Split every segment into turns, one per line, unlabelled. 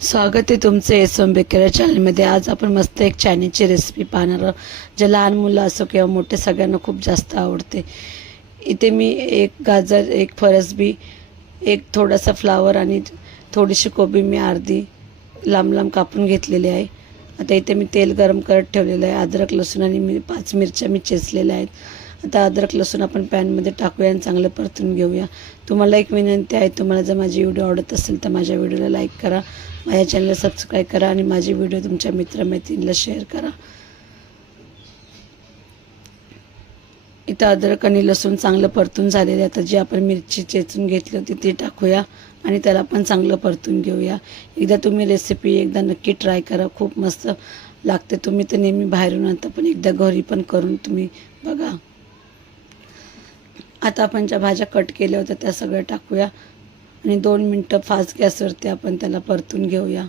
स्वागत आहे तुमचं एस एम बेकर चॅनलमध्ये आज आपण मस्त एक चायनीजची रेसिपी पाहणार आहोत जे लहान मुलं असो किंवा मोठे सगळ्यांना खूप जास्त आवडते. इथे मी एक गाजर एक फरसबी एक थोडासा फ्लावर आणि थोडीशी कोबी मी अर्धी लांब लांब कापून घेतलेली आहे. आता इथे मी तेल गरम करत ठेवलेलं आहे अद्रक लसूण आणि मी पाच मिरच्या मी चेचलेल्या आहेत. आता अद्रक लसूण आपण पॅनमध्ये टाकूया आणि चांगलं परतून घेऊया. तुम्हाला एक विनंती आहे तुम्हाला जर माझी व्हिडिओ आवडत असेल तर माझ्या व्हिडिओला लाईक करा माझ्या चॅनलला सबस्क्राईब करा आणि माझे व्हिडिओ तुमच्या मित्रमैत्रिणीला शेअर करा. इथं अद्रक आणि लसूण चांगलं परतून झालेलं आहे आता जी आपण मिरची चेचून घेतली होती ती टाकूया आणि त्याला पण चांगलं परतून घेऊया. एकदा तुम्ही रेसिपी एकदा नक्की ट्राय करा खूप मस्त लागते. तुम्ही तर नेहमी बाहेरून आणता पण एकदा घरी पण करून तुम्ही बघा. आता आपण ज्या भाज्या कट केल्या होत्या त्या सगळ्या टाकूया. आणि दोन मिनटं फास्ट गॅसवरती आपण त्याला परतून घेऊया.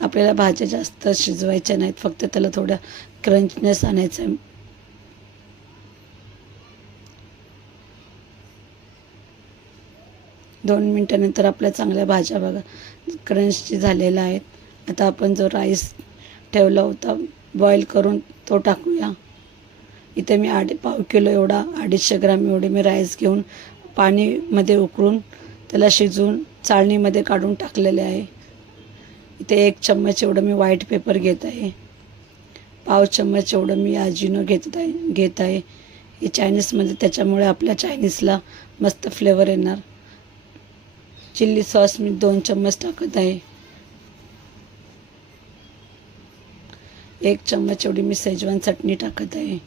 आपल्याला भाज्या जास्त शिजवायच्या नाहीत फक्त त्याला थोडा क्रंचनेस आणायचा आहे दोन मिनटानंतर आपल्या चांगल्या भाज्या बघा क्रंचची झालेल्या आहेत. आता आपण जो राईस ठेवला होता बॉईल करून तो टाकूया. इथे मी आडे पाव किलो एवढा अडीचशे ग्राम एवढे मी राईस घेऊन पाणीमध्ये उकळून त्याला शिजवून चाळणीमध्ये काढून टाकलेले आहे. इथे एक चम्मच एवढं मी व्हाईट पेपर घेत आहे. पाव चम्मच एवढं मी आजिनो घेत आहे घेत आहे. हे चायनीजमध्ये त्याच्यामुळे आपल्या चायनीजला मस्त फ्लेवर येणार. चिल्ली सॉस मी दोन चम्मच टाकत आहे. एक चम्मच एवढी मी सेजवान चटणी टाकत आहे.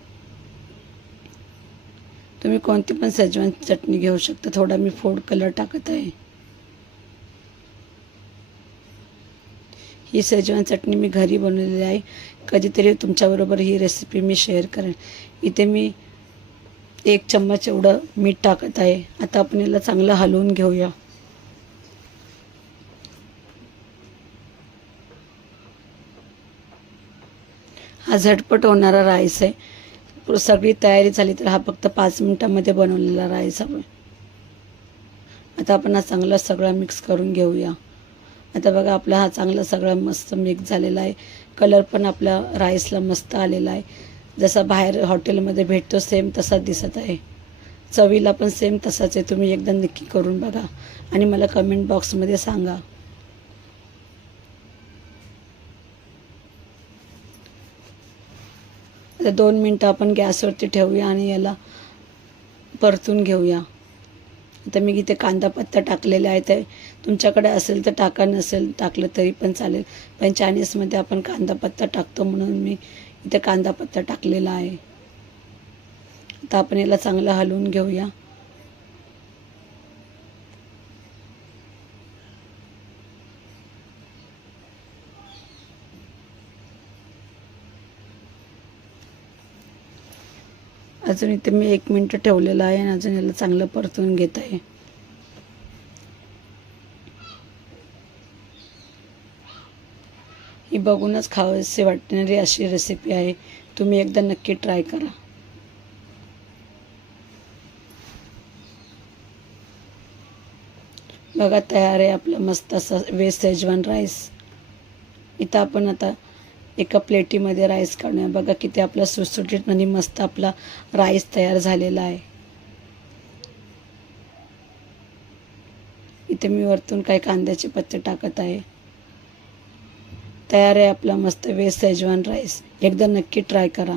तुम्ही कोणती पण सजवन चटणी घेऊ शकता. थोडा मी फूड कलर टाकत आहे. ही सजवन चटणी मी घरी बनवलेली आहे. कधीतरी तुमच्याबरोबर ही रेसिपी मी शेअर करेन. इथे मी एक चम्मच एवढं मीठ टाकत आहे. आता आपण याला चांगलं हलवून घेऊया. हा झटपट होणारा राईस आहे. सगळी तयारी झाली तर हा फक्त पाच मिनटामध्ये बनवलेला राईस आपण आता आपण हा चांगला सगळा मिक्स करून घेऊया. आता बघा आपला हा चांगला सगळा मस्त मिक्स झालेला आहे. कलर पण आपल्या राईसला मस्त आलेला आहे. जसा बाहेर हॉटेलमध्ये भेटतो सेम तसाच दिसत आहे. चवीला पण सेम तसाच आहे. तुम्ही एकदा नक्की करून बघा. आणि मला कमेंट बॉक्समध्ये सांगा. तर दोन मिनटं आपण गॅसवरती ठेवूया आणि याला परतून घेऊया. आता मी इथे कांदा पत्ता टाकलेला आहे ते तुमच्याकडे असेल तर टाका नसेल टाकलं तरी पण चालेल. पण चायनीजमध्ये आपण कांदा पत्ता टाकतो म्हणून मी इथे कांदा पत्ता टाकलेला आहे. आता आपण याला चांगलं हलवून घेऊया. अजून इथे मी एक मिनटं ठेवलेलं आहे आणि अजून याला चांगलं परतून घेत आहे. ही बघूनच खावीशी वाटणारी अशी रेसिपी आहे. तुम्ही एकदा नक्की ट्राय करा. बघा तयार आहे आपलं मस्त असा वेज सेजवान राईस इथं आपण आता एका प्लेटीमध्ये राईस काढूया बघा किती आपला सुटसुटीत आणि मस्त आपला राईस तयार झालेला आहे. इथे मी वरतून काही कांद्याचे पत्ते टाकत आहे. तयार आहे आपला मस्त वेज सेजवान राईस. एकदा नक्की ट्राय करा.